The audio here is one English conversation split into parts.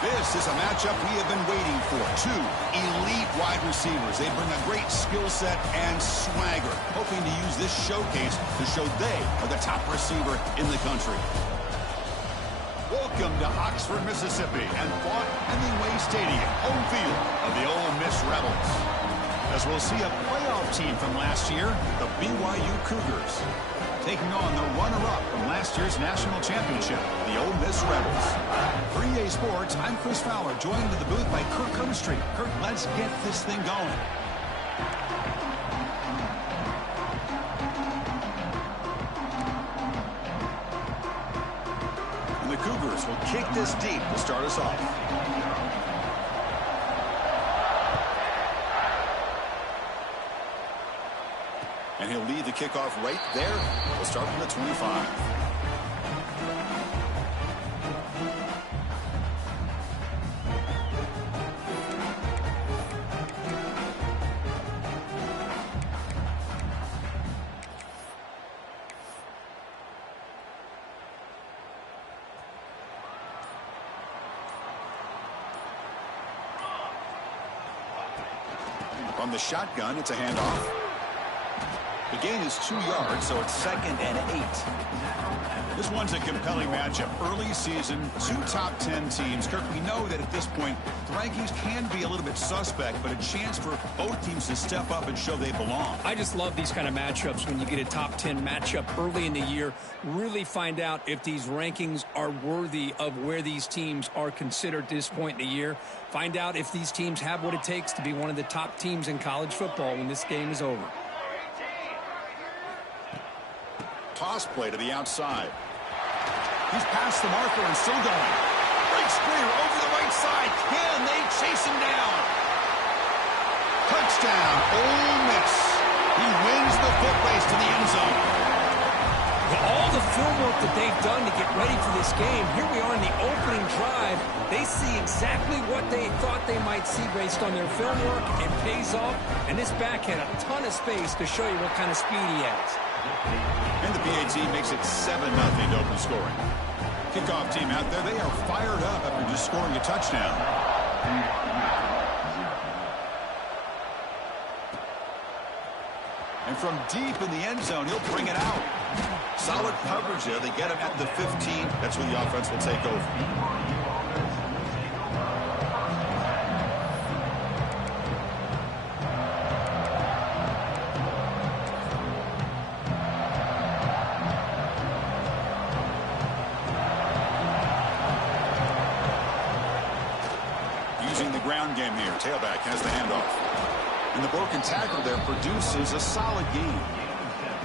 This is a matchup we have been waiting for. Two elite wide receivers. They bring a great skill set and swagger, hoping to use this showcase to show they are the top receiver in the country. Welcome to Oxford, Mississippi, and fought Hemingway Stadium, home field of the Ole Miss Rebels. As we'll see a playoff team from last year, the BYU Cougars, taking on the runner-up from last year's national championship, the Ole Miss Rebels. For EA Sports, I'm Chris Fowler, joined in the booth by Kirk Cumstreet. Kirk, let's get this thing going. And the Cougars will kick this deep to start us off. And he'll lead the kickoff right there. We'll start from the 25. From the shotgun, it's a handoff. The gain is 2 yards, so it's 2nd and 8. This one's a compelling matchup. Early season, 2 top 10 teams. Kirk, we know that at this point, the rankings can be a little bit suspect, but a chance for both teams to step up and show they belong. I just love these kind of matchups when you get a top 10 matchup early in the year. Really find out if these rankings are worthy of where these teams are considered at this point in the year. Find out if these teams have what it takes to be one of the top teams in college football when this game is over. Toss play to the outside. He's past the marker and still going. Breaks clear over the right side. Can they chase him down? Touchdown, Ole Miss. He wins the foot race to the end zone. With all the film work that they've done to get ready for this game, here we are in the opening drive. They see exactly what they thought they might see based on their film work. It pays off, and this back had a ton of space to show you what kind of speed he has. And the PAT makes it 7-0 to open scoring. Kickoff team out there, they are fired up after just scoring a touchdown. And from deep in the end zone, he'll bring it out. Solid coverage there. They get him at the 15. That's where the offense will take over. Ground game here. Tailback has the handoff. And the broken tackle there produces a solid gain.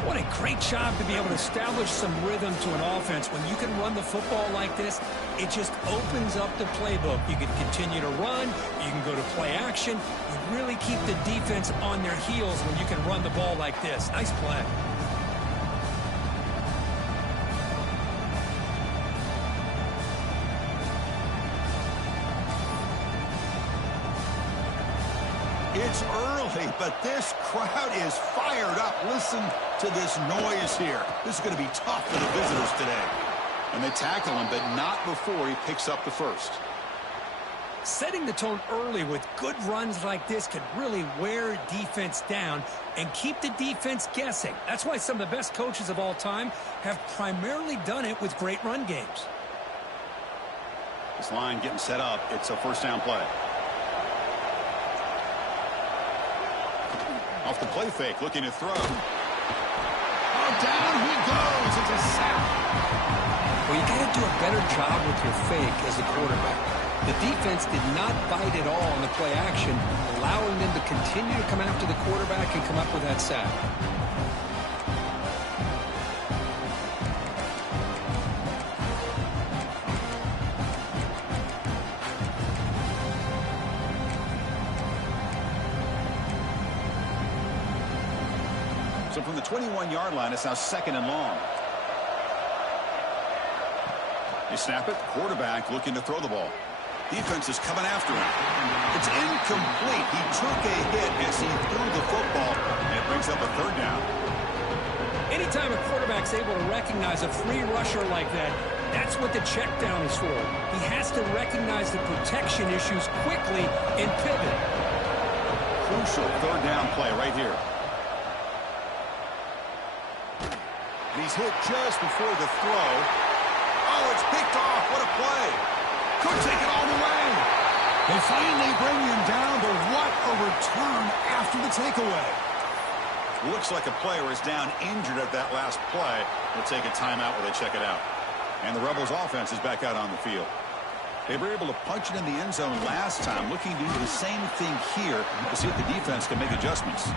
What a great job to be able to establish some rhythm to an offense. When you can run the football like this, it just opens up the playbook. You can continue to run. You can go to play action. You really keep the defense on their heels when you can run the ball like this. Nice play. It's early, but this crowd is fired up. Listen to this noise here. This is going to be tough for the visitors today. And they tackle him, but not before he picks up the first. Setting the tone early with good runs like this can really wear defense down and keep the defense guessing. That's why some of the best coaches of all time have primarily done it with great run games. This line getting set up. It's a first down play. Off the play fake, looking to throw. Oh, down he goes. It's a sack. Well, you got to do a better job with your fake as a quarterback. The defense did not bite at all on the play action, allowing them to continue to come after the quarterback and come up with that sack. So from the 21-yard line, it's now 2nd and long. You snap it, quarterback looking to throw the ball. Defense is coming after him. It's incomplete. He took a hit as he threw the football, and it brings up a third down. Anytime a quarterback's able to recognize a free rusher like that, that's what the check down is for. He has to recognize the protection issues quickly and pivot. Crucial third down play right here. And he's hit just before the throw. Oh, it's picked off. What a play. Could take it all the way. They finally bring him down, but what a return after the takeaway. Looks like a player is down injured at that last play. We'll take a timeout while they check it out. And the Rebels offense is back out on the field. They were able to punch it in the end zone last time, looking to do the same thing here to see if the defense can make adjustments.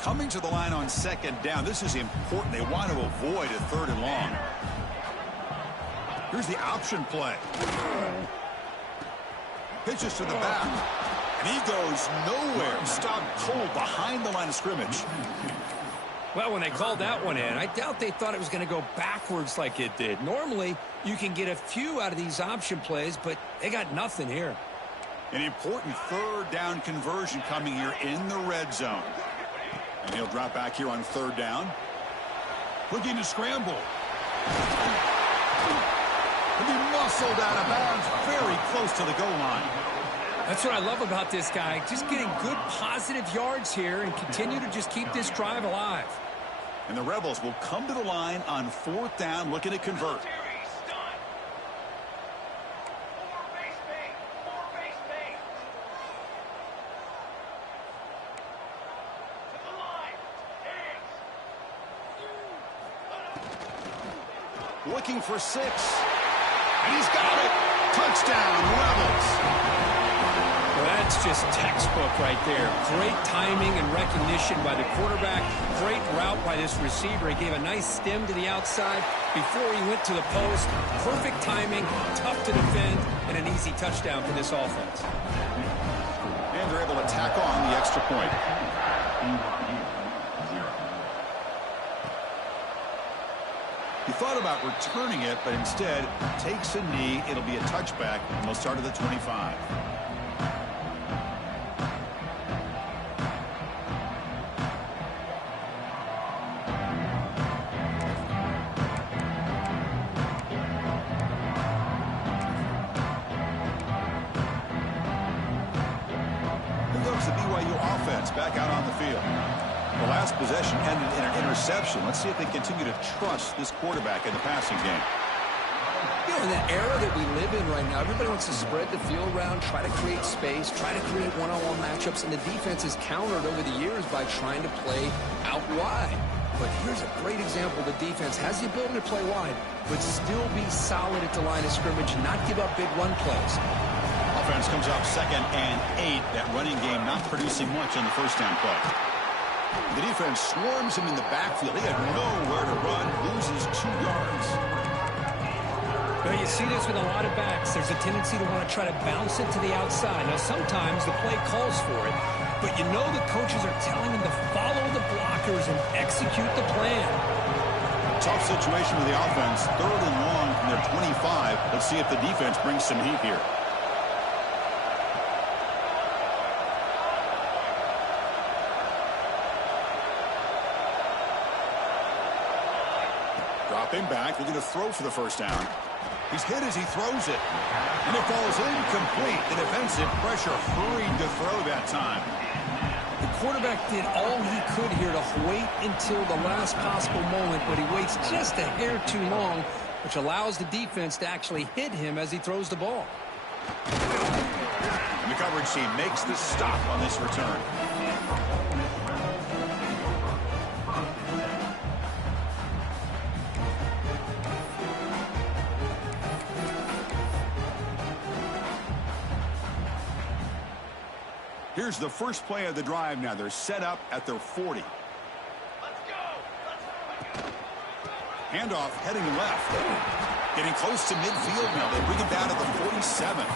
Coming to the line on second down. This is important. They want to avoid a third and long. Here's the option play. Pitches to the back. And he goes nowhere. Stopped cold behind the line of scrimmage. Well, when they called that one in, I doubt they thought it was going to go backwards like it did. Normally, you can get a few out of these option plays, but they got nothing here. An important third down conversion coming here in the red zone. And he'll drop back here on third down. Looking to scramble. And he muscled out of bounds very close to the goal line. That's what I love about this guy. Just getting good positive yards here and continue to just keep this drive alive. And the Rebels will come to the line on fourth down looking to convert. Looking for 6. And he's got it. Touchdown, Rebels. Well, that's just textbook right there. Great timing and recognition by the quarterback. Great route by this receiver. He gave a nice stem to the outside before he went to the post. Perfect timing, tough to defend, and an easy touchdown for this offense. And they're able to tack on the extra point. He thought about returning it, but instead takes a knee. It'll be a touchback, and they'll start at the 25. Here goes the BYU offense back out on the field. The last possession ended in an interception. Let's see if they continue to trust this quarterback in the passing game. You know, in the era that we live in right now, everybody wants to spread the field around, try to create space, try to create one-on-one matchups, and the defense is countered over the years by trying to play out wide. But here's a great example. The defense has the ability to play wide, but still be solid at the line of scrimmage, not give up big run plays. Offense comes up 2nd and 8. That running game not producing much on the first down play. The defense swarms him in the backfield. He had nowhere to run, loses 2 yards. Well, you see this with a lot of backs. There's a tendency to want to try to bounce it to the outside. Now, sometimes the play calls for it, but you know the coaches are telling them to follow the blockers and execute the plan. Tough situation with the offense. 3rd and long from their 25. Let's see if the defense brings some heat here. Dropping back, looking to throw for the first down. He's hit as he throws it. And it falls incomplete. The defensive pressure hurried to throw that time. The quarterback did all he could here to wait until the last possible moment, but he waits just a hair too long, which allows the defense to actually hit him as he throws the ball. And the coverage team makes the stop on this return. Here's the first play of the drive now. They're set up at their 40. Handoff heading left. Getting close to midfield now. They bring him down to the 47.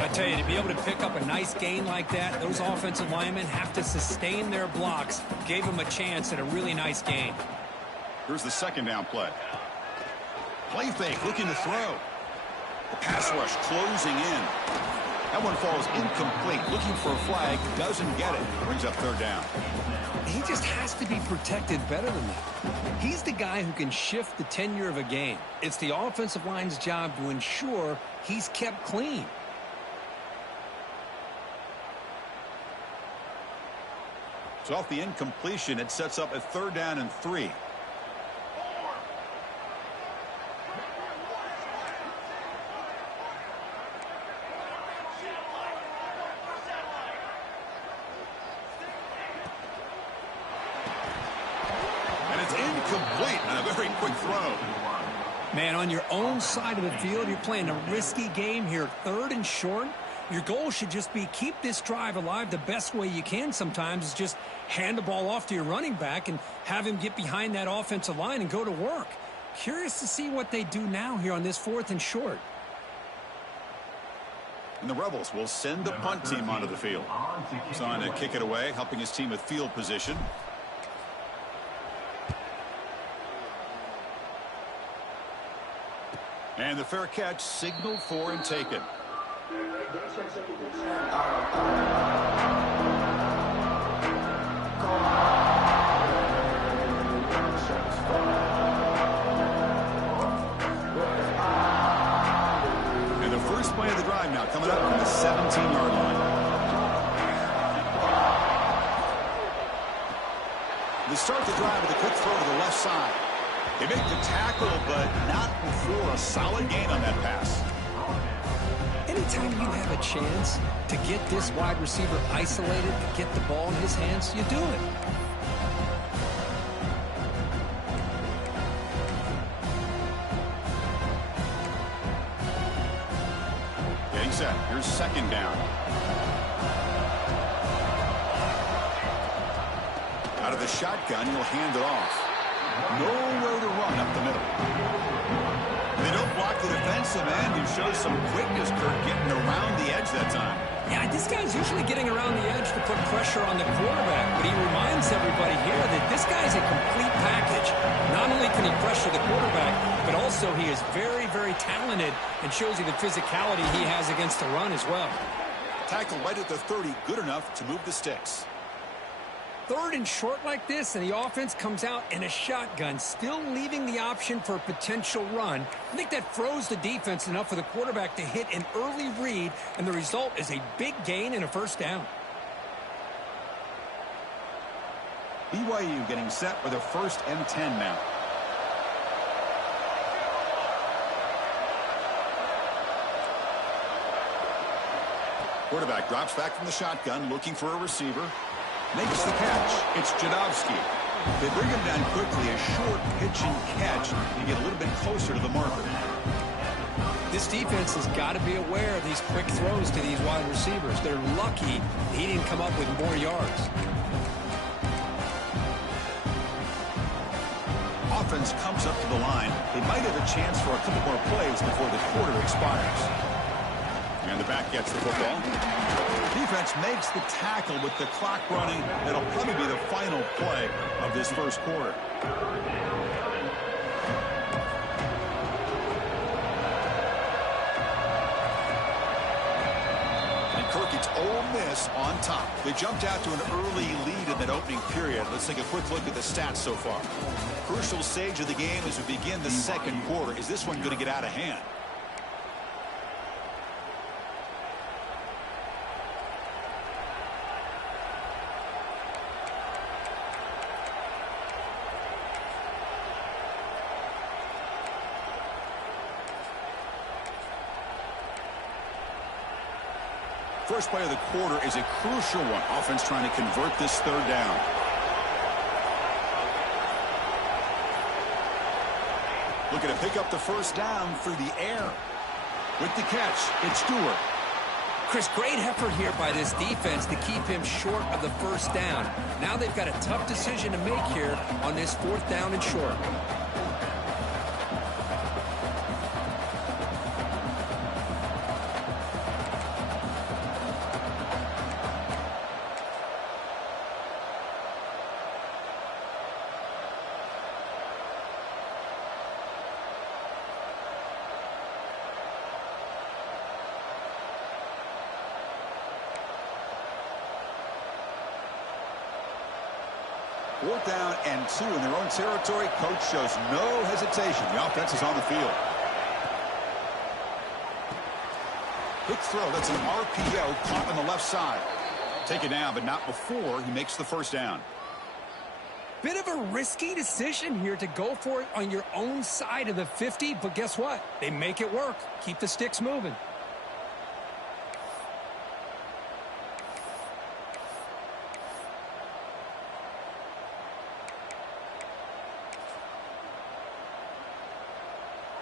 I tell you, to be able to pick up a nice gain like that, those offensive linemen have to sustain their blocks. Gave them a chance at a really nice gain. Here's the second down play. Play fake, looking to throw. The pass rush closing in. That one falls incomplete. Looking for a flag, doesn't get it. Brings up third down. He just has to be protected better than that. He's the guy who can shift the tenure of a game. It's the offensive line's job to ensure he's kept clean. So off the incompletion, it sets up a third down and 3. And it's incomplete on a very quick throw. Man, on your own side of the field, you're playing a risky game here. Third and short. Your goal should just be keep this drive alive the best way you can sometimes is just hand the ball off to your running back and have him get behind that offensive line and go to work. Curious to see what they do now here on this 4th and short. And the Rebels will send the punt team onto the field. He's on to kick it away, helping his team with field position. And the fair catch signaled for and taken. And the first play of the drive now coming up from the 17-yard line. They start the drive with a quick throw to the left side. They make the tackle, but not before a solid gain on that pass. Anytime you have a chance to get this wide receiver isolated, to get the ball in his hands, you do it. Getting set. Here's second down. Out of the shotgun, you'll hand it off. Nowhere to run up the middle. They don't block the defensive end, who shows some quickness, Kurt, getting around the edge that time. Yeah, this guy's usually getting around the edge to put pressure on the quarterback, but he reminds everybody here that this guy's a complete package. Not only can he pressure the quarterback, but also he is very, very talented and shows you the physicality he has against the run as well. Tackle right at the 30, good enough to move the sticks. Third and short like this, and the offense comes out in a shotgun, still leaving the option for a potential run. I think that froze the defense enough for the quarterback to hit an early read, and the result is a big gain and a first down. BYU getting set for the 1st and 10 now. Quarterback drops back from the shotgun, looking for a receiver. Makes the catch. It's Jadowski. They bring him down quickly. A short pitch and catch to get a little bit closer to the marker. This defense has got to be aware of these quick throws to these wide receivers. They're lucky he didn't come up with more yards. Offense comes up to the line. They might have a chance for a couple more plays before the quarter expires. And the back gets the football. Defense makes the tackle with the clock running. That'll probably be the final play of this first quarter. And Kirk, it's Ole Miss on top. They jumped out to an early lead in that opening period. Let's take a quick look at the stats so far. Crucial stage of the game as we begin the second quarter. Is this one going to get out of hand? First play of the quarter is a crucial one. Offense trying to convert this third down. Looking to pick up the first down through the air. With the catch, it's Stewart. Chris, great effort here by this defense to keep him short of the first down. Now they've got a tough decision to make here on this 4th down and short. 4th down and 2 in their own territory. Coach shows no hesitation. The offense is on the field. Quick throw. That's an RPO caught on the left side. Take it down, but not before he makes the first down. Bit of a risky decision here to go for it on your own side of the 50, but guess what? They make it work. Keep the sticks moving.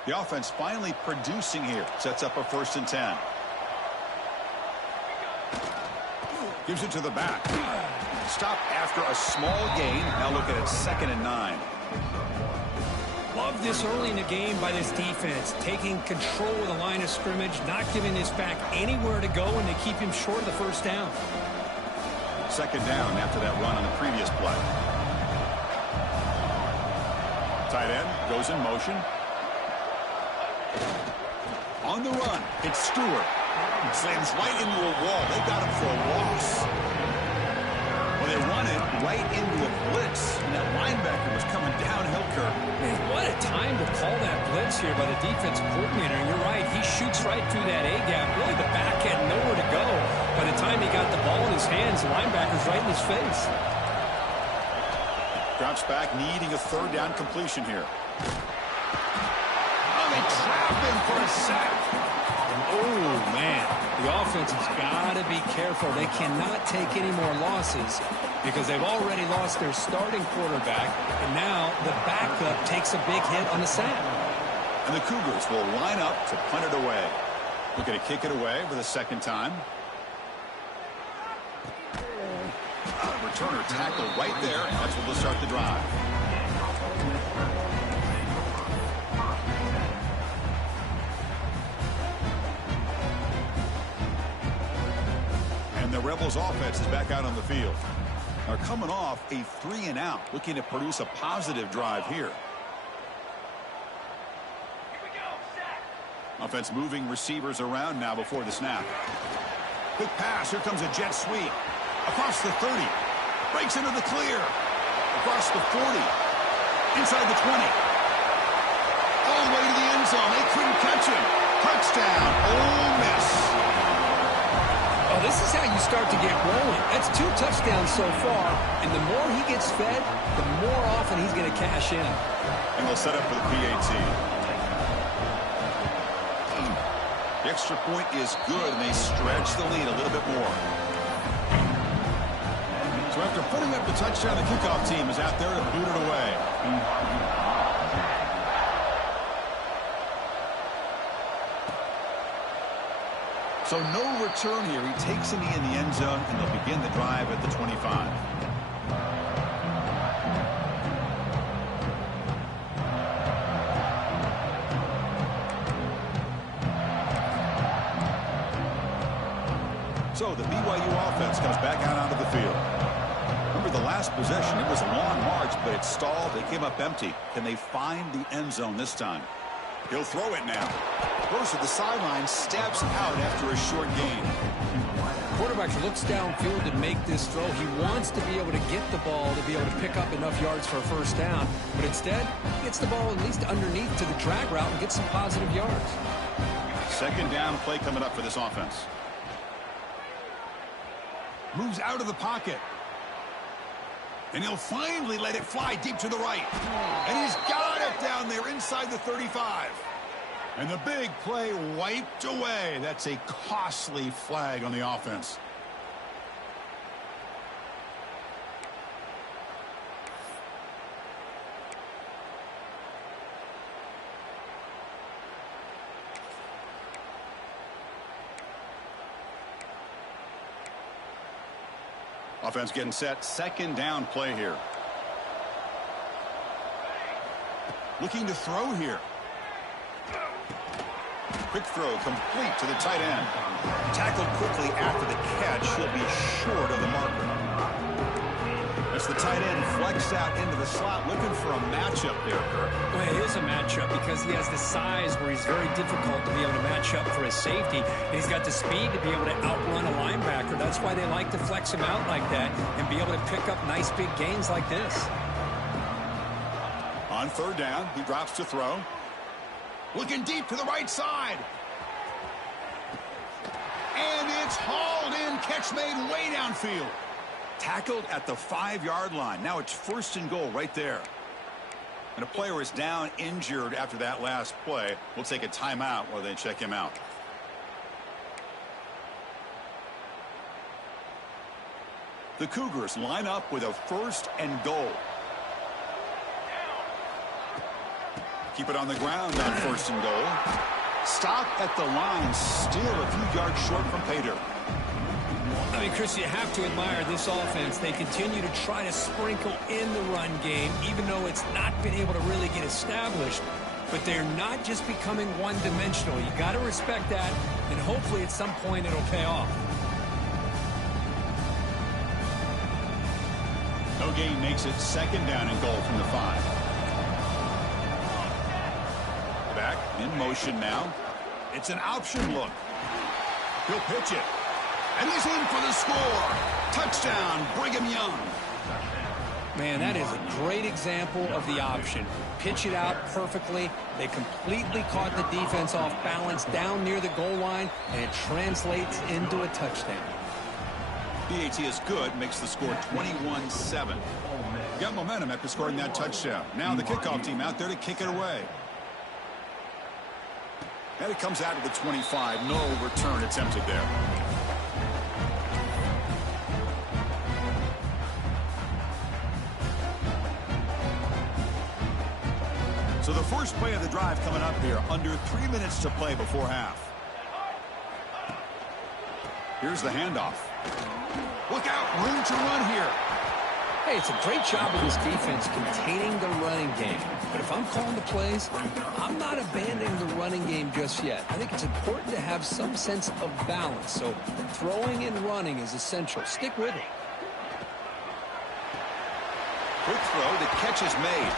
The offense finally producing here. Sets up a 1st and 10. Gives it to the back. Stop after a small gain. Now look at it, 2nd and 9. Love this early in the game by this defense. Taking control of the line of scrimmage, not giving this back anywhere to go, and they keep him short of the 1st down. 2nd down after that run on the previous play. Tight end goes in motion. On the run, it's Stewart. Slams right into a wall. They got him for a loss. Well, they run it right into a blitz, and that linebacker was coming downhill, Kirk. Man, what a time to call that blitz here by the defensive coordinator. And you're right, he shoots right through that A-gap. Really, the back had nowhere to go. By the time he got the ball in his hands, the linebacker's right in his face. Drops back, needing a 3rd down completion here. Oh, they trap him for a sack. Oh, man. The offense has got to be careful. They cannot take any more losses because they've already lost their starting quarterback, and now the backup takes a big hit on the sack. And the Cougars will line up to punt it away. Looking to kick it away for the 2nd time. Returner tackle right there, and that's what will start the drive. And the Rebels offense is back out on the field. They're coming off a 3-and-out, looking to produce a positive drive here. Offense moving receivers around now before the snap. Quick pass. Here comes a jet sweep. Across the 30. Breaks into the clear. Across the 40. Inside the 20. All the way to the end zone. They couldn't catch him. Touchdown. Ole Miss. Oh, this is how you start to get rolling. That's 2 touchdowns so far, and the more he gets fed, the more often he's going to cash in. And they'll set up for the PAT. The extra point is good, and they stretch the lead a little bit more. So after putting up the touchdown, the kickoff team is out there to boot it away. So no return here. He takes a knee in the end zone, and they'll begin the drive at the 25. So the BYU offense comes back out onto the field. Remember the last possession, it was a long march, but it stalled. They came up empty. Can they find the end zone this time? He'll throw it now. Goes to the sideline, steps out after a short gain. Quarterback looks downfield to make this throw. He wants to be able to get the ball to be able to pick up enough yards for a 1st down, but instead, he gets the ball at least underneath to the drag route and gets some positive yards. 2nd down play coming up for this offense. Moves out of the pocket. And he'll finally let it fly deep to the right. And he's got it down there inside the 35. And the big play wiped away. That's a costly flag on the offense. Offense getting set. 2nd down play here. Looking to throw here. Quick throw complete to the tight end. Tackled quickly after the catch. He'll be short of the marker. As the tight end flexed out into the slot, looking for a matchup there, Kirk. Well, it is a matchup because he has the size where he's very difficult to be able to match up for his safety. And he's got the speed to be able to outrun a linebacker. That's why they like to flex him out like that and be able to pick up nice big gains like this. On third down, he drops to throw. Looking deep to the right side. And it's hauled in. Catch made way downfield. Tackled at the 5-yard line. Now it's 1st and goal right there. And a player is down injured after that last play. We'll take a timeout while they check him out. The Cougars line up with a 1st and goal. Keep it on the ground on 1st and goal. Stop at the line, still a few yards short from pay dirt. I mean, Chris, you have to admire this offense. They continue to try to sprinkle in the run game, even though it's not been able to really get established. But they're not just becoming one-dimensional. You got to respect that, and hopefully at some point it'll pay off. No gain makes it 2nd down and goal from the 5. Back in motion now. It's an option look. He'll pitch it. And he's in for the score. Touchdown, Brigham Young. Man, that is a great example of the option. Pitch it out perfectly. They completely caught the defense off balance down near the goal line, and it translates into a touchdown. BAT is good, makes the score 21-7. Got momentum after scoring that touchdown. Now the kickoff team out there to kick it away. And it comes out to the 25. No return attempted there. So the first play of the drive coming up here. Under 3 minutes to play before half. Here's the handoff. Look out, room to run here. Hey, it's a great job of this defense containing the running game. But if I'm calling the plays, I'm not abandoning the running game just yet. I think it's important to have some sense of balance. So throwing and running is essential. Stick with it. Quick throw, the catch is made.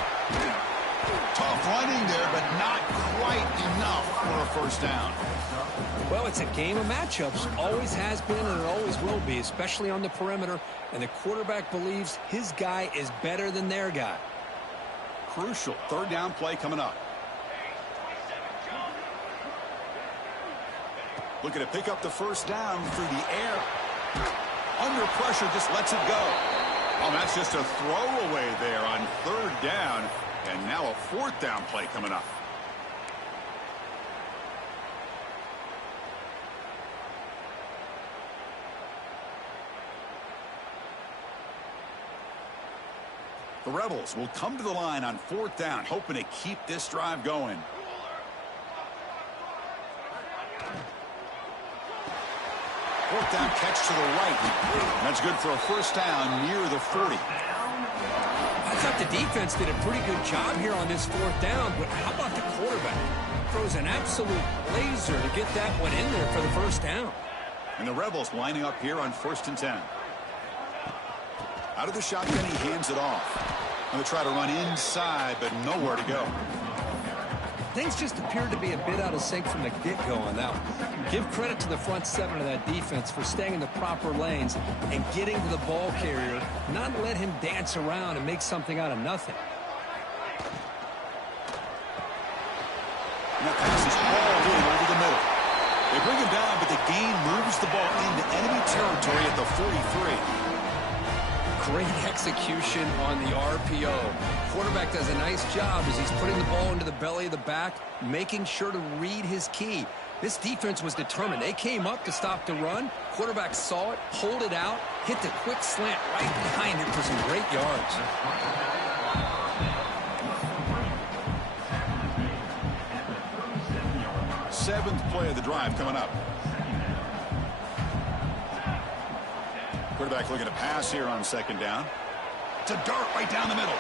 Tough running there, but not quite enough for a 1st down. Well, it's a game of matchups. Always has been and it always will be, especially on the perimeter. And the quarterback believes his guy is better than their guy. Crucial 3rd down play coming up. Looking to pick up the 1st down through the air. Under pressure, just lets it go. Oh, that's just a throwaway there on 3rd down. And now a 4th down play coming up. The Rebels will come to the line on 4th down, hoping to keep this drive going. Fourth down catch to the right. That's good for a 1st down near the 40. I thought the defense did a pretty good job here on this 4th down, but how about the quarterback? Throws an absolute laser to get that one in there for the 1st down. And the Rebels lining up here on 1st and 10. Out of the shotgun, he hands it off. Going to try to run inside, but nowhere to go. Things just appeared to be a bit out of sync from the get-go on that one. Give credit to the front 7 of that defense for staying in the proper lanes and getting to the ball carrier, not let him dance around and make something out of nothing. And that pass is hauled in over the middle. They bring him down, but the gain moves the ball into enemy territory at the 43. Great execution on the RPO. Quarterback does a nice job as he's putting the ball into the belly of the back, making sure to read his key. This defense was determined. They came up to stop the run. Quarterback saw it, pulled it out, hit the quick slant right behind it for some great yards. Seventh play of the drive coming up. Quarterback looking to pass here on 2nd down. It's a dart right down the middle.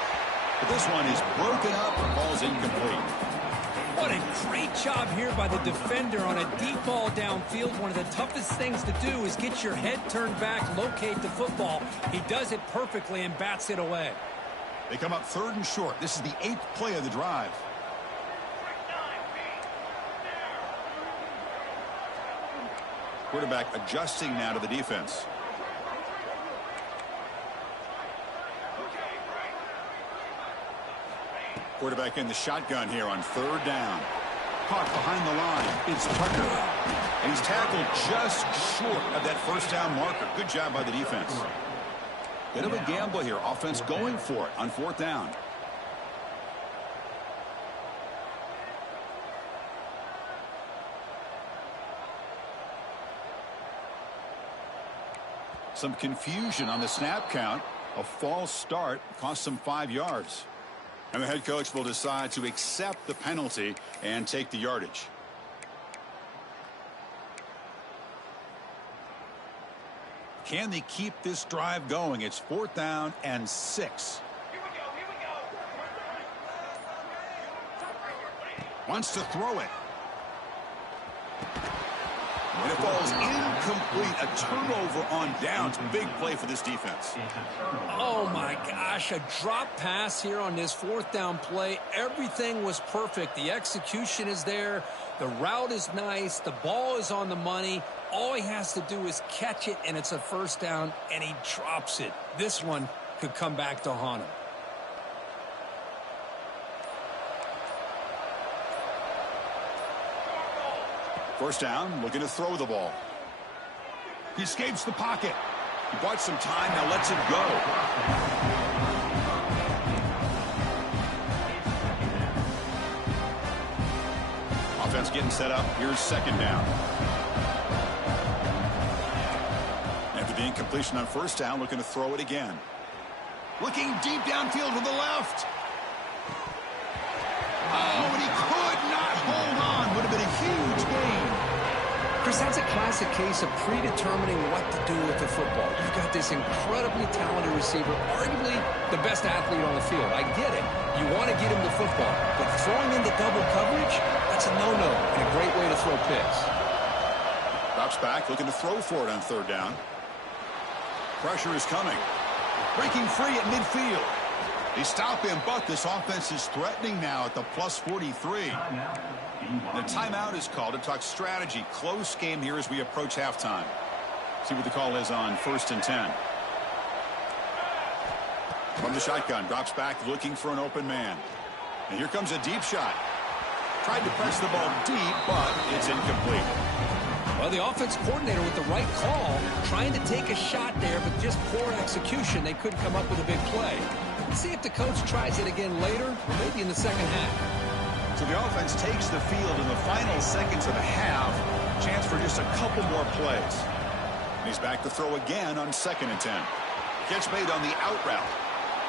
But this one is broken up and falls incomplete. What a great job here by the defender on a deep ball downfield. One of the toughest things to do is get your head turned back, locate the football. He does it perfectly and bats it away. They come up 3rd and short. This is the 8th play of the drive. Quarterback adjusting now to the defense. Quarterback in the shotgun here on third down. Caught behind the line. It's Tucker. And he's tackled just short of that first down marker. Good job by the defense. Bit of a gamble here. Offense going for it on fourth down. Some confusion on the snap count. A false start cost them 5 yards. And the head coach will decide to accept the penalty and take the yardage. Can they keep this drive going? It's fourth down and 6. Wants to throw it. And it falls incomplete. A turnover on downs. Big play for this defense. Oh, my gosh. A drop pass here on this fourth down play. Everything was perfect. The execution is there. The route is nice. The ball is on the money. All he has to do is catch it, and it's a first down, and he drops it. This one could come back to haunt him. First down, looking to throw the ball. He escapes the pocket. He bought some time, now lets it go. Offense getting set up. Here's second down. After the incompletion on first down, looking to throw it again. Looking deep downfield to the left. Oh, and he could not hold on. Would have been a huge gain. Chris, that's a classic case of predetermining what to do with the football. You've got this incredibly talented receiver, arguably the best athlete on the field. I get it. You want to get him the football, but throwing into double coverage, that's a no-no and a great way to throw picks. Drops back, looking to throw for it on third down. Pressure is coming. Breaking free at midfield. They stop him, but this offense is threatening now at the plus 43. The timeout is called to talk strategy. Close game here as we approach halftime. See what the call is on 1st and 10. From the shotgun, drops back looking for an open man. And here comes a deep shot. Tried to press the ball deep, but it's incomplete. Well, the offense coordinator with the right call, trying to take a shot there, but just poor execution. They couldn't come up with a big play. Let's see if the coach tries it again later, or maybe in the second half. So the offense takes the field in the final seconds of the half. Chance for just a couple more plays. And he's back to throw again on 2nd and 10. Catch made on the out route.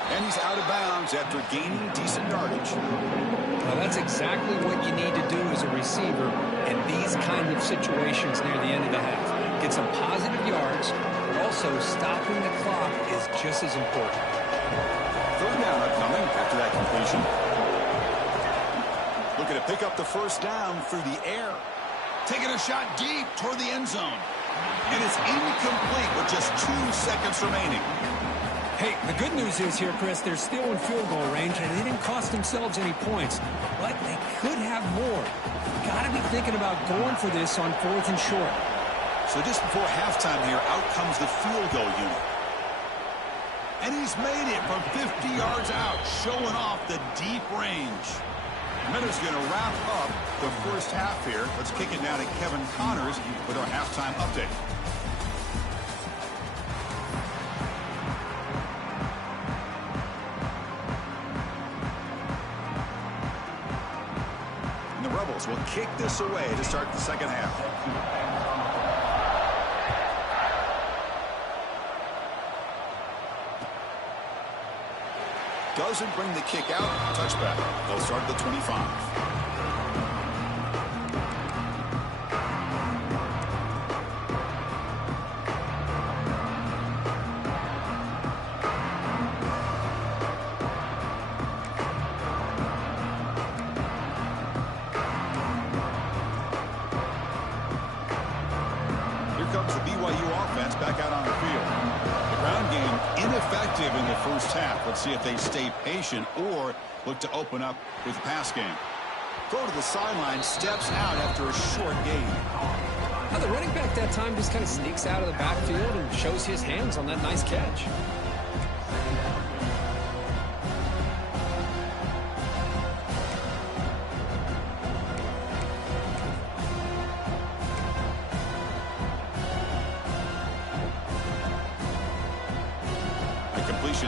And he's out of bounds after gaining decent yardage. Well, that's exactly what you need to do as a receiver in these kind of situations near the end of the half. Get some positive yards, but also stopping the clock is just as important. Third down upcoming after that completion. Looking to pick up the first down through the air. Taking a shot deep toward the end zone. And it's incomplete with just 2 seconds remaining. Hey, the good news is here, Chris, they're still in field goal range, and they didn't cost themselves any points. But they could have more. Got to be thinking about going for this on 4th and short. So just before halftime here, out comes the field goal unit. And he's made it from 50 yards out, showing off the deep range. Minutes going to wrap up the first half here. Let's kick it now to Kevin Connors with our halftime update. And the Rebels will kick this away to start the second half. Doesn't bring the kick out. Touchback. They'll start at the 25. Here comes the BYU offense back out on the field. Ground game ineffective in the first half. Let's see if they stay patient or look to open up with the pass game. Throw to the sideline, steps out after a short gain. Now the running back that time just kind of sneaks out of the backfield and shows his hands on that nice catch.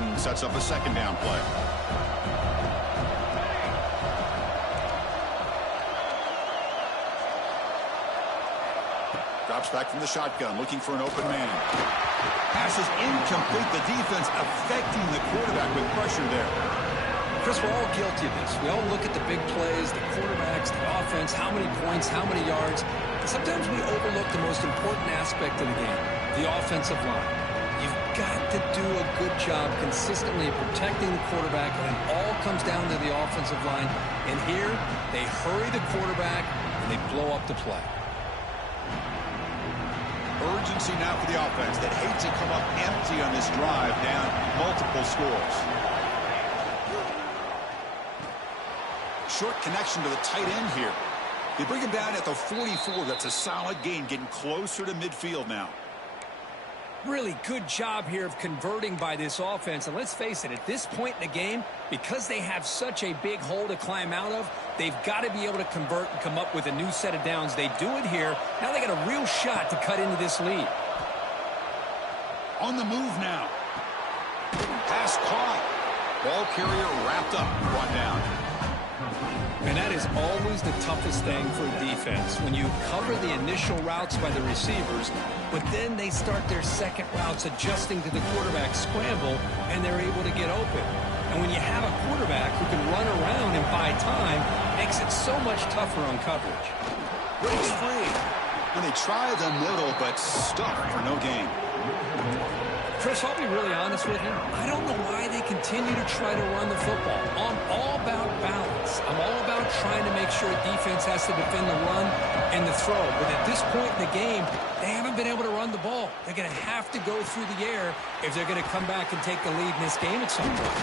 and sets up a second down play. Drops back from the shotgun, looking for an open man. Pass is incomplete. The defense affecting the quarterback with pressure there. Chris, we're all guilty of this. We all look at the big plays, the quarterbacks, the offense, how many points, how many yards. And sometimes we overlook the most important aspect of the game, the offensive line. You've got to do a good job consistently protecting the quarterback, and it all comes down to the offensive line. And here, they hurry the quarterback, and they blow up the play. Urgency now for the offense that hate to come up empty on this drive, down multiple scores. Short connection to the tight end here. They bring him down at the 44. That's a solid gain, getting closer to midfield now. Really good job here of converting by this offense. And let's face it, at this point in the game, because they have such a big hole to climb out of, they've got to be able to convert and come up with a new set of downs. They do it here. Now they got a real shot to cut into this lead. On the move now. Pass caught. Ball carrier wrapped up, brought down. And that is always the toughest thing for a defense, when you cover the initial routes by the receivers, but then they start their second routes adjusting to the quarterback scramble, and they're able to get open. And when you have a quarterback who can run around and buy time, it makes it so much tougher on coverage. Breaks free. When they try the middle, but stuck for no gain. Chris, I'll be really honest with you. I don't know why they continue to try to run the football. I'm all about balance. I'm all about trying to make sure a defense has to defend the run and the throw. But at this point in the game, they haven't been able to run the ball. They're going to have to go through the air if they're going to come back and take the lead in this game at some point.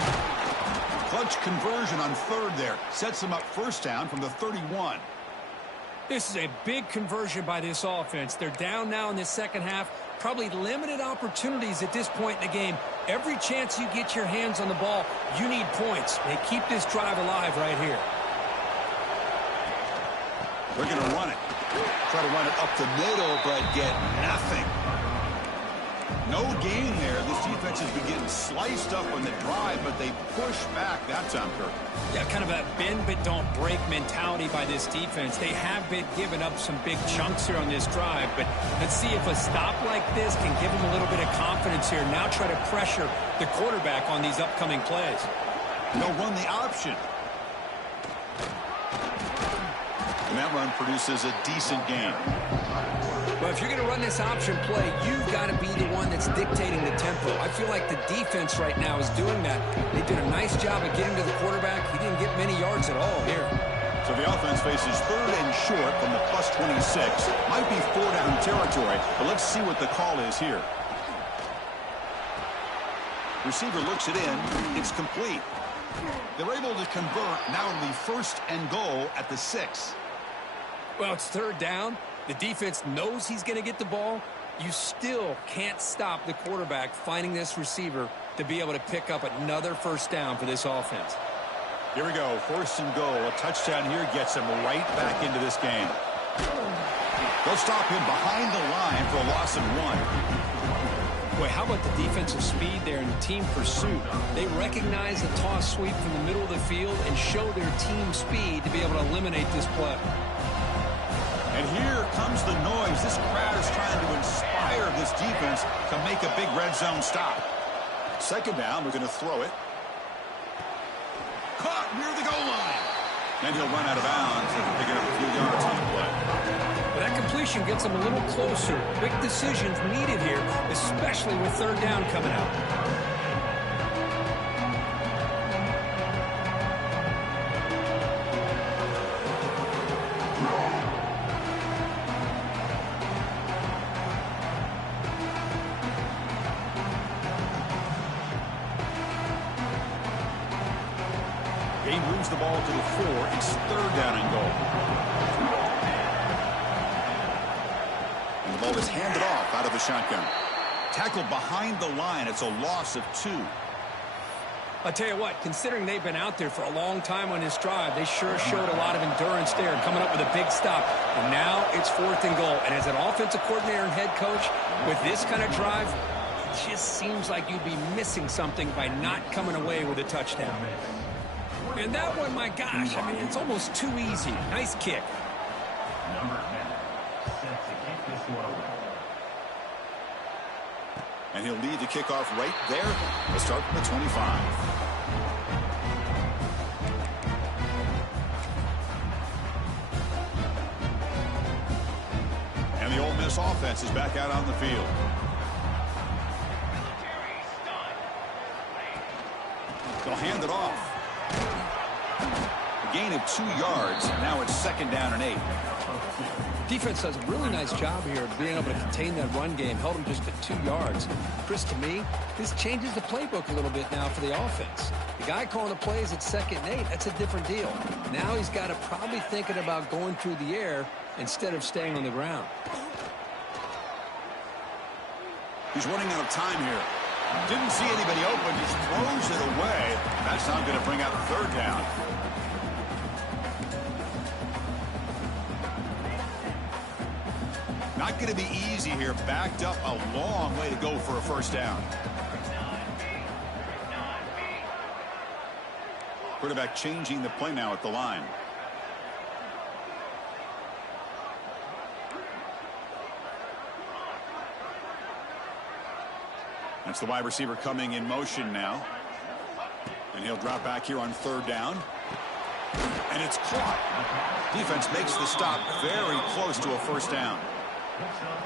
Clutch conversion on third there. Sets them up first down from the 31. This is a big conversion by this offense. They're down now in the second half. Probably limited opportunities at this point in the game. Every chance you get your hands on the ball, you need points. They keep this drive alive right here. They're going to run it. Try to run it up the middle, but get nothing. No gain there. This defense has been getting sliced up on the drive, but they push back that time, Kirk. Yeah, kind of a bend but don't break mentality by this defense. They have been giving up some big chunks here on this drive, but let's see if a stop like this can give them a little bit of confidence here. Now try to pressure the quarterback on these upcoming plays. They'll run the option. And that run produces a decent gain. Well, if you're going to run this option play, you've got to be the one that's dictating the tempo. I feel like the defense right now is doing that. They did a nice job of getting to the quarterback. He didn't get many yards at all here. So the offense faces third and short from the plus 26. Might be 4-down territory, but let's see what the call is here. Receiver looks it in. It's complete. They're able to convert now in the first and goal at the 6. Well, it's third down. The defense knows he's going to get the ball. You still can't stop the quarterback finding this receiver to be able to pick up another first down for this offense. Here we go. First and goal. A touchdown here gets him right back into this game. They'll stop him behind the line for a loss of 1. Boy, how about the defensive speed there and the team pursuit? They recognize the toss sweep from the middle of the field and show their team speed to be able to eliminate this play. And here comes the noise. This crowd is trying to inspire this defense to make a big red zone stop. Second down, we're going to throw it. Caught near the goal line. And he'll run out of bounds after picking up a few yards on the play. But that completion gets them a little closer. Quick decisions needed here, especially with third down coming out. He moves the ball to the 4. It's third down and goal. And the ball is handed off out of the shotgun. Tackled behind the line. It's a loss of 2. I'll tell you what, considering they've been out there for a long time on this drive, they sure showed a lot of endurance there, coming up with a big stop. And now it's fourth and goal. And as an offensive coordinator and head coach, with this kind of drive, just seems like you'd be missing something by not coming away with a touchdown. And that one, my gosh, I mean, it's almost too easy. Nice kick. And he'll lead the kickoff right there. Let's start from the 25. And the Ole Miss offense is back out on the field. They'll hand it off. A gain of 2 yards. Now it's 2nd down and 8. Defense does a really nice job here of being able to contain that run game. Held them just at 2 yards. Chris, to me, this changes the playbook a little bit now for the offense. The guy calling the plays at 2nd and 8, that's a different deal. Now he's got to probably thinking about going through the air instead of staying on the ground. He's running out of time here. Didn't see anybody open, just throws it away. That's not going to bring out 3rd down. Not going to be easy here. Backed up a long way to go for a 1st down. Quarterback changing the play now at the line. That's the wide receiver coming in motion now. And he'll drop back here on 3rd down. And it's caught. Defense makes the stop very close to a 1st down.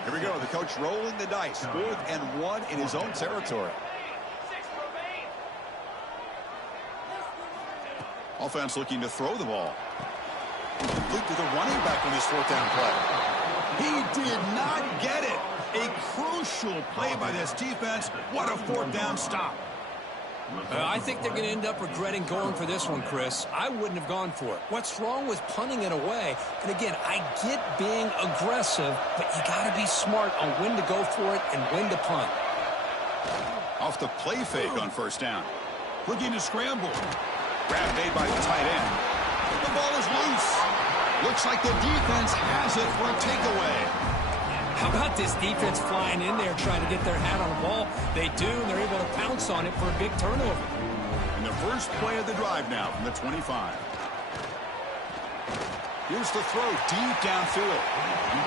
Here we go. The coach rolling the dice. 4th and 1 in his own territory. Offense looking to throw the ball. Complete to the running back on this 4th down play. He did not get it. A crucial play by this defense. What a 4th down stop. I think they're going to end up regretting going for this one, Chris. I wouldn't have gone for it. What's wrong with punting it away? And again, I get being aggressive, but you got to be smart on when to go for it and when to punt. Off the play fake on 1st down. Looking to scramble. Grab made by the tight end. The ball is loose. Looks like the defense has it for a takeaway. How about this defense flying in there trying to get their hat on the ball? They do, and they're able to pounce on it for a big turnover. And the first play of the drive now from the 25. Here's the throw deep downfield.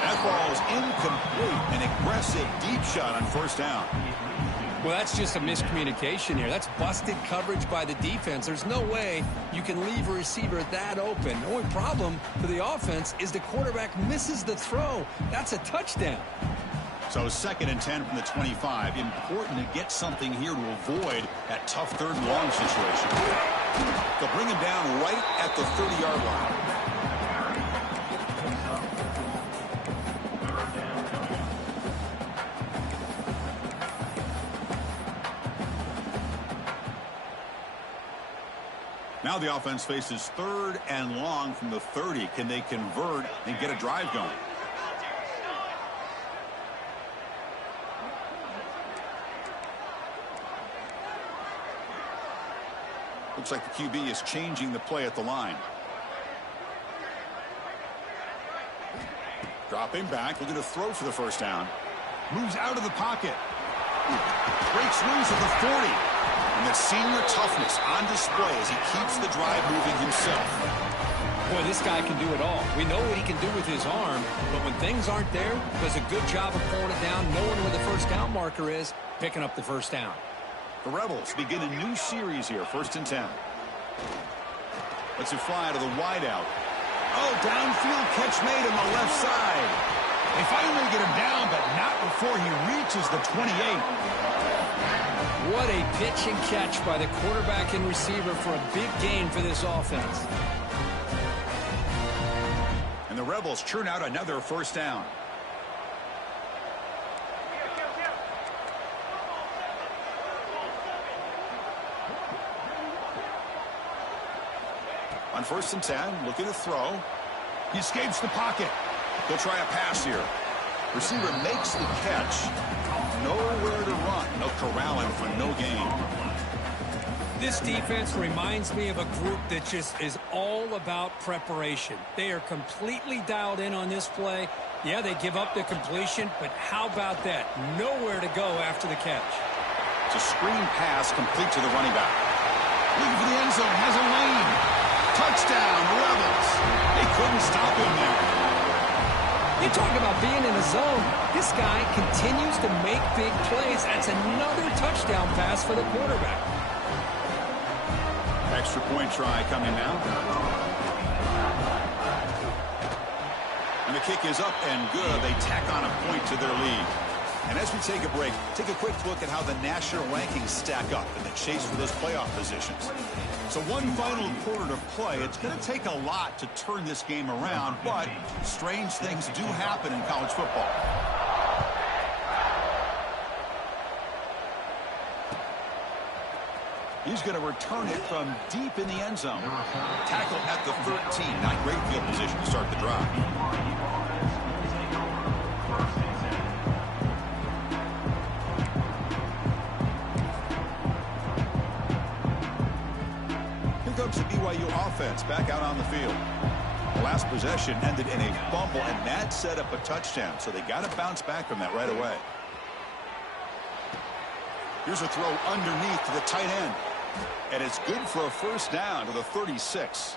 That ball is incomplete. An aggressive deep shot on 1st down. Well, that's just a miscommunication here. That's busted coverage by the defense. There's no way you can leave a receiver that open. The only problem for the offense is the quarterback misses the throw. That's a touchdown. So 2nd and 10 from the 25. Important to get something here to avoid that tough 3rd and long situation. They'll bring him down right at the 30-yard line. Now the offense faces 3rd and long from the 30. Can they convert and get a drive going? Looks like the QB is changing the play at the line. Dropping back, looking to throw for the 1st down. Moves out of the pocket. Breaks loose at the 40. And the senior toughness on display as he keeps the drive moving himself. Boy, this guy can do it all. We know what he can do with his arm, but when things aren't there, does a good job of pulling it down, knowing where the 1st down marker is, picking up the 1st down. The Rebels begin a new series here, 1st and 10. Let's it fly to the wideout. Oh, downfield catch made on the left side. They finally get him down, but not before he reaches the 28. What a pitch and catch by the quarterback and receiver for a big gain for this offense. And the Rebels churn out another 1st down. On 1st and 10, looking to throw. He escapes the pocket. He'll try a pass here. Receiver makes the catch. Nowhere to run. They'll corral him for no gain. This defense reminds me of a group that just is all about preparation. They are completely dialed in on this play. Yeah, they give up the completion, but how about that? Nowhere to go after the catch. It's a screen pass complete to the running back. Looking for the end zone, has a lane. Touchdown, Rebels. They couldn't stop him there. You talk about being in the zone. This guy continues to make big plays. That's another touchdown pass for the quarterback. Extra point try coming now. And the kick is up and good. They tack on a point to their lead. And as we take a break, take a quick look at how the national rankings stack up in the chase for those playoff positions. So one final quarter to play. It's going to take a lot to turn this game around, but strange things do happen in college football. He's going to return it from deep in the end zone. Tackle at the 13. Not great field position to start the drive. Here comes the BYU offense back out on the field. The last possession ended in a fumble, and that set up a touchdown. So they got to bounce back from that right away. Here's a throw underneath to the tight end. And it's good for a first down to the 36.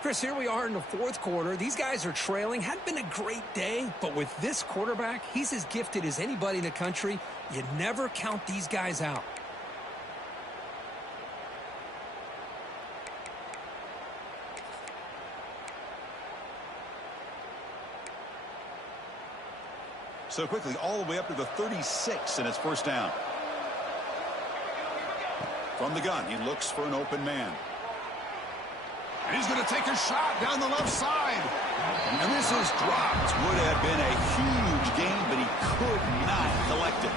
Chris, here we are in the fourth quarter. These guys are trailing. Hadn't been a great day, but with this quarterback, he's as gifted as anybody in the country. You never count these guys out. So quickly, all the way up to the 36, and it's first down. From the gun, he looks for an open man. And he's going to take a shot down the left side. And this is dropped. Would have been a huge gain, but he could not collect it.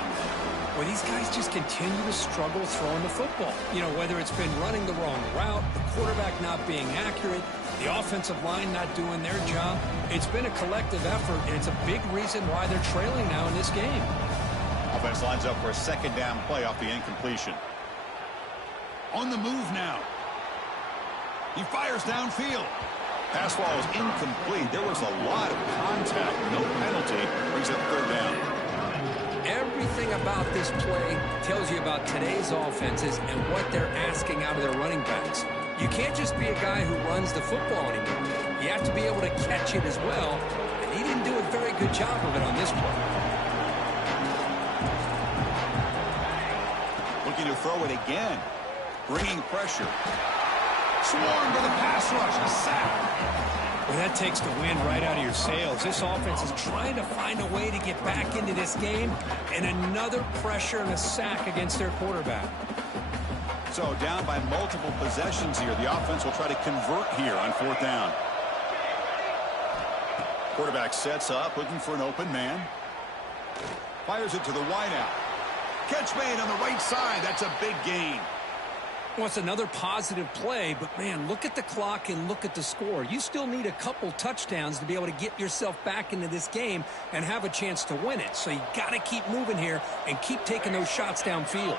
Well, these guys just continue to struggle throwing the football. You know, whether it's been running the wrong route, the quarterback not being accurate, the offensive line not doing their job. It's been a collective effort, and it's a big reason why they're trailing now in this game. Offense lines up for a second down play off the incompletion. On the move now. He fires downfield. Pass ball is incomplete. There was a lot of contact. No penalty. Brings up third down. Everything about this play tells you about today's offenses and what they're asking out of their running backs. You can't just be a guy who runs the football anymore. You have to be able to catch it as well, and he didn't do a very good job of it on this play. Looking to throw it again. Bringing pressure. Swarmed by the pass rush. A sack. Well, that takes the wind right out of your sails. This offense is trying to find a way to get back into this game, and another pressure and a sack against their quarterback. So down by multiple possessions here. The offense will try to convert here on fourth down. Quarterback sets up, looking for an open man. Fires it to the wideout. Catch made on the right side. That's a big gain. Well, it's another positive play, but, man, look at the clock and look at the score. You still need a couple touchdowns to be able to get yourself back into this game and have a chance to win it. So you got to keep moving here and keep taking those shots downfield.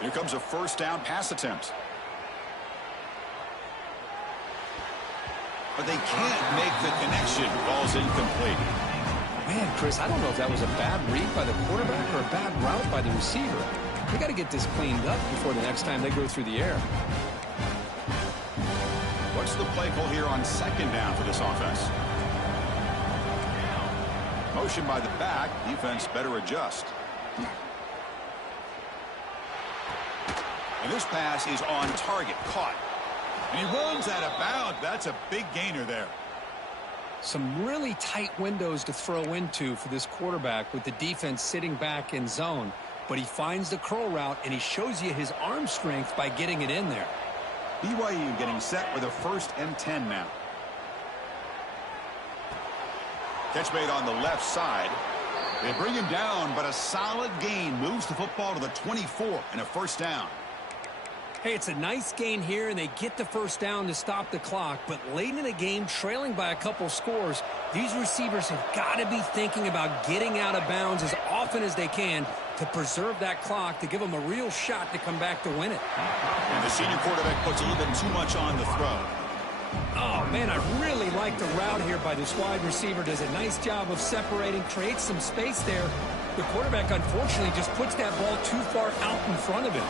Here comes a first down pass attempt. But they can't make the connection. Ball's incomplete. Man, Chris, I don't know if that was a bad read by the quarterback or a bad route by the receiver. They got to get this cleaned up before the next time they go through the air. What's the play call here on second down for this offense? Motion by the back. Defense better adjust. And this pass is on target. Caught. And he runs out of bounds. That's a big gainer there. Some really tight windows to throw into for this quarterback with the defense sitting back in zone. But he finds the curl route, and he shows you his arm strength by getting it in there. BYU getting set with a 1st and 10 now. Catch made on the left side. They bring him down, but a solid gain moves the football to the 24 and a first down. Hey, it's a nice gain here, and they get the first down to stop the clock. But late in the game, trailing by a couple scores, these receivers have got to be thinking about getting out of bounds as often as they can to preserve that clock, to give them a real shot to come back to win it. And the senior quarterback puts a little bit too much on the throw. Oh, man, I really like the route here by this wide receiver. Does a nice job of separating, creates some space there. The quarterback, unfortunately, just puts that ball too far out in front of him.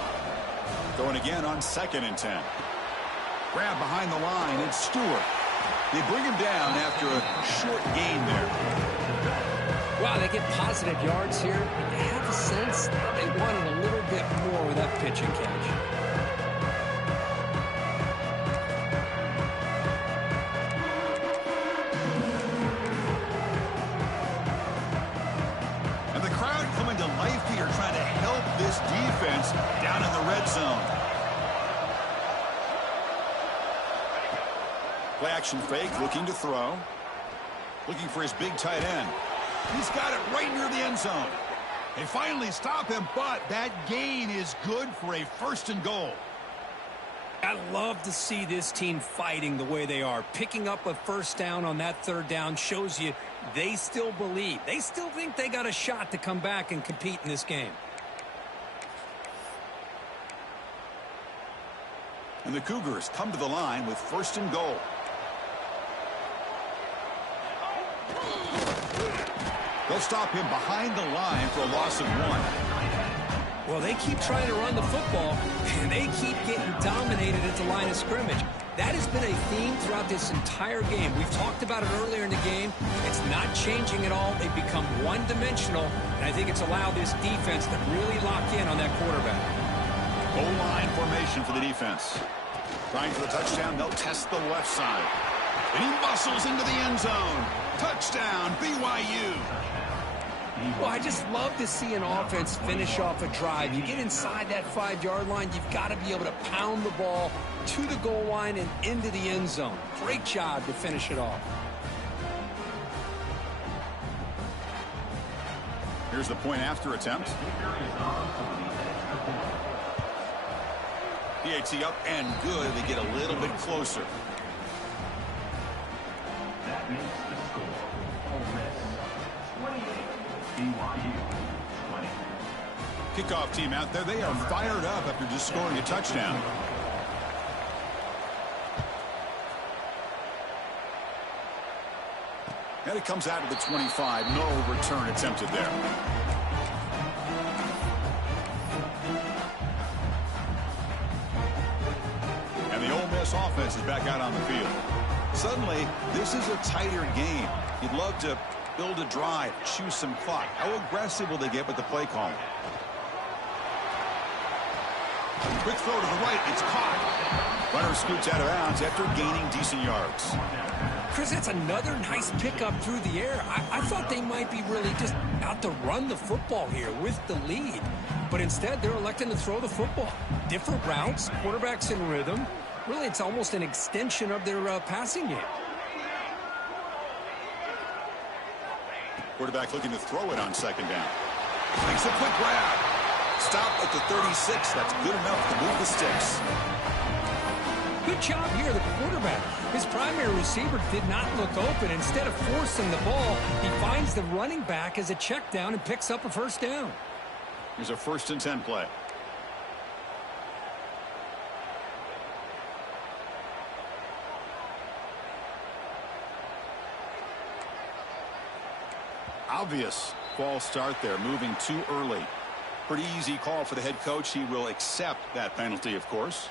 Going again on 2nd and 10. Grab behind the line, it's Stewart. They bring him down after a short gain there. Wow, they get positive yards here. I have a sense they wanted a little bit more with that pitch and catch. And the crowd coming to life here, trying to help this defense down in the red zone. Play action fake, looking to throw. Looking for his big tight end. He's got it right near the end zone. They finally stop him, but that gain is good for a 1st and goal. I love to see this team fighting the way they are. Picking up a first down on that 3rd down shows you they still believe. They still think they got a shot to come back and compete in this game. And the Cougars come to the line with 1st and goal. They'll stop him behind the line for a loss of 1. Well, they keep trying to run the football, and they keep getting dominated at the line of scrimmage. That has been a theme throughout this entire game. We've talked about it earlier in the game. It's not changing at all. They've become one-dimensional, and I think it's allowed this defense to really lock in on that quarterback. Goal line formation for the defense. Trying for the touchdown, they'll test the left side. And he muscles into the end zone. Touchdown, BYU. Well, I just love to see an offense finish off a drive. You get inside that 5-yard line, you've got to be able to pound the ball to the goal line and into the end zone. Great job to finish it off. Here's the point after attempt. PAT up and good. They get a little bit closer. That makes the score. Ole Miss 28, BYU 20. Kickoff team out there. They are fired up after just scoring a touchdown. And it comes out of the 25. No return attempted there. And the Ole Miss offense is back out on the field. Suddenly, this is a tighter game. You'd love to build a drive, choose some clock. How aggressive will they get with the play call? Quick throw to the right. It's caught. Runner scoots out of bounds after gaining decent yards. Chris, that's another nice pickup through the air. I thought they might be really just out to run the football here with the lead. But instead, they're electing to throw the football. Different routes, quarterbacks in rhythm. Really, it's almost an extension of their passing game. Quarterback looking to throw it on 2nd down. Makes a quick grab. Stop at the 36. That's good enough to move the sticks. Good job here, the quarterback. His primary receiver did not look open. Instead of forcing the ball, he finds the running back as a check down and picks up a 1st down. Here's a 1st and 10 play. Obvious false start there, moving too early. Pretty easy call for the head coach. He will accept that penalty, of course.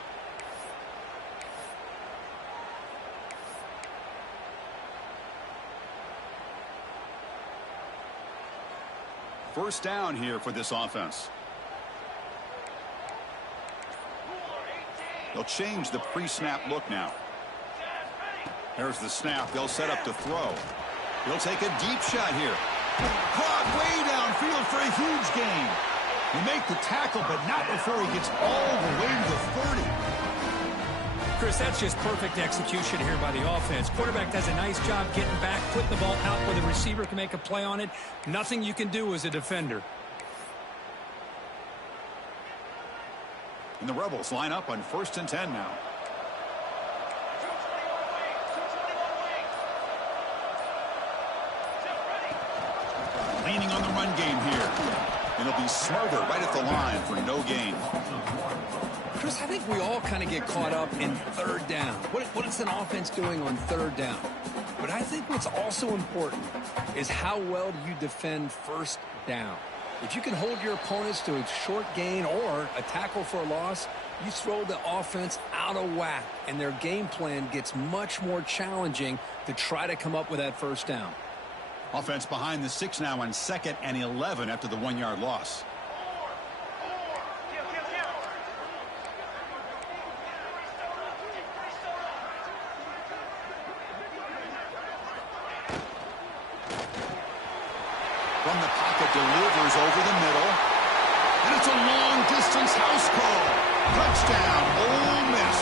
First down here for this offense. They'll change the pre-snap look now. There's the snap. They'll set up to throw. He'll take a deep shot here. Caught way downfield for a huge gain. You make the tackle, but not before he gets all the way to the 30. Chris, that's just perfect execution here by the offense. Quarterback does a nice job getting back, putting the ball out where the receiver can make a play on it. Nothing you can do as a defender. And the Rebels line up on 1st and 10 now. Leaning on the run game here. And it'll be Smarter right at the line for no gain. Chris, I think we all kind of get caught up in third down. What is an offense doing on third down? But I think what's also important is how well do you defend first down. If you can hold your opponents to a short gain or a tackle for a loss, you throw the offense out of whack, and their game plan gets much more challenging to try to come up with that first down. Offense behind the 6 now on 2nd and 11 after the 1-yard loss. From the pocket, delivers over the middle. And it's a long-distance house call. Touchdown, Ole Miss.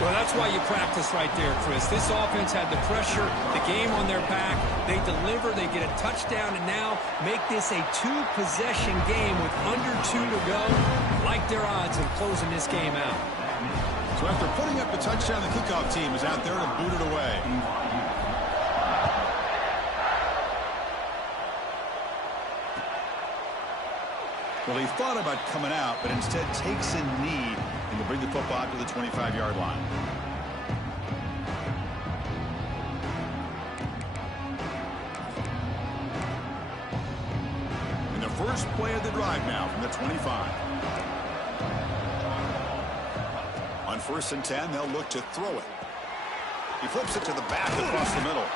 Well, that's why you practice right there, Chris. This offense had the pressure, the game on their back. They deliver, they get a touchdown, and now make this a 2-possession game with under 2 to go. Like their odds of closing this game out. So after putting up the touchdown, the kickoff team is out there to boot it away. Well, he thought about coming out, but instead takes a knee and will bring the football out to the 25-yard line. And the first play of the drive now from the 25. On 1st and 10, they'll look to throw it. He flips it to the back across the middle.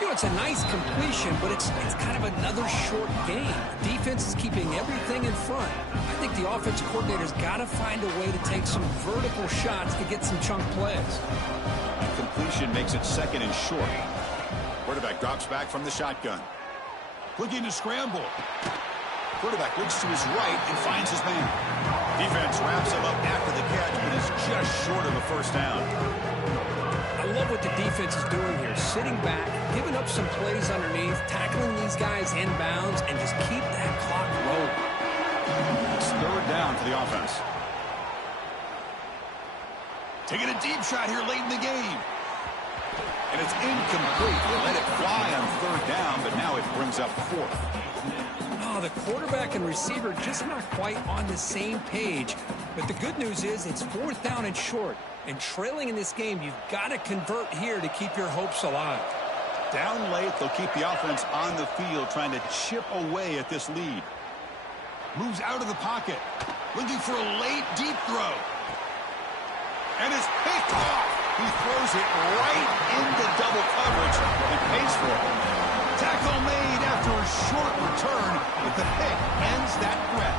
You know, it's a nice completion, but it's kind of another short game. The defense is keeping everything in front. I think the offensive coordinator's got to find a way to take some vertical shots to get some chunk plays. Completion makes it 2nd and short. Quarterback drops back from the shotgun. Looking to scramble. Quarterback looks to his right and finds his man. Defense wraps him up after the catch, but is just short of a first down. I love what the defense is doing here. Sitting back, giving up some plays underneath, tackling these guys inbounds, and just keep that clock rolling. It's 3rd down for the offense. Taking a deep shot here late in the game. And it's incomplete. They let it fly on 3rd down, but now it brings up 4th. Oh, the quarterback and receiver just not quite on the same page. But the good news is it's 4th down and short. And trailing in this game, you've got to convert here to keep your hopes alive. Down late, they'll keep the offense on the field, trying to chip away at this lead. Moves out of the pocket, looking for a late, deep throw. And it's picked off. He throws it right into double coverage and pays for it. Tackle made after a short return, but the pick ends that threat.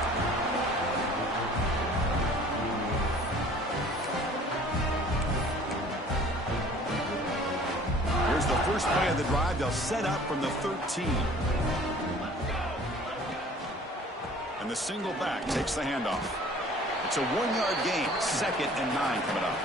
Here's the first play of the drive. They'll set up from the 13. And the single back takes the handoff. It's a 1-yard gain. 2nd and 9 coming up.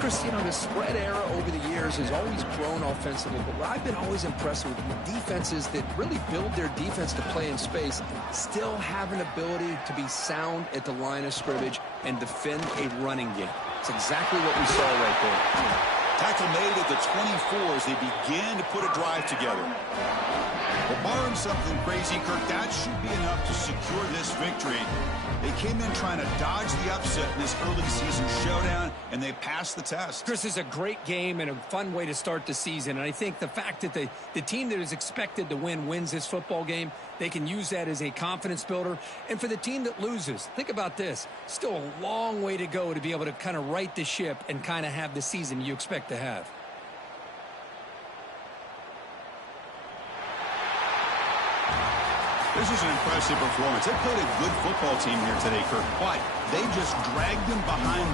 Chris, you know, the spread era over the years has always grown offensively, but what I've been always impressed with defenses that really build their defense to play in space still have an ability to be sound at the line of scrimmage and defend a running game. It's exactly what we saw right there. Tackle made at the 24 as they began to put a drive together. Well, barring something crazy, Kirk, that should be enough to secure this victory. They came in trying to dodge the upset in this early season showdown, and they passed the test. Chris, is a great game and a fun way to start the season. And I think the fact that the team that is expected to win wins this football game, they can use that as a confidence builder. And for the team that loses, think about this. Still a long way to go to be able to kind of right the ship and kind of have the season you expect to have. This is an impressive performance. They played a good football team here today, Kirk, but they just dragged them behind the